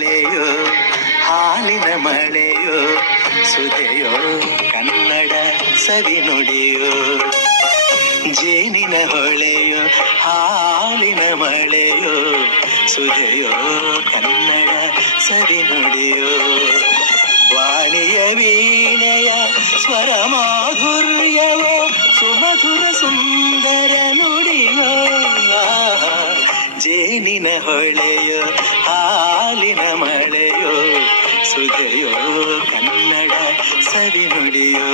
ಮಳೆಯೋ ಹಾಲಿನ ಮಳೆಯೋ ಸುಧೆಯೋ ಕನ್ನಡ ಸವಿ ನುಡಿಯೋ ಜೇನಿನ ಹೊಳೆಯೋ ಹಾಲಿನ ಮಳೆಯೋ ಸುಧೆಯೋ ಕನ್ನಡ ಸವಿ ನುಡಿಯೋ ವಾಣಿಯ ವೀಣೆಯ ಸ್ವರ ಮಾಧುರ್ಯವೋ ಸುಮಧುರ ಸುಂದರ ನುಡಿಯೋ ಜೇನಿನ ಹೊಳೆಯೋ ಹಾಲಿನ ಮಳೆಯೋ ಸುಧೆಯೋ ಕನ್ನಡ ಸವಿ ನುಡಿಯೋ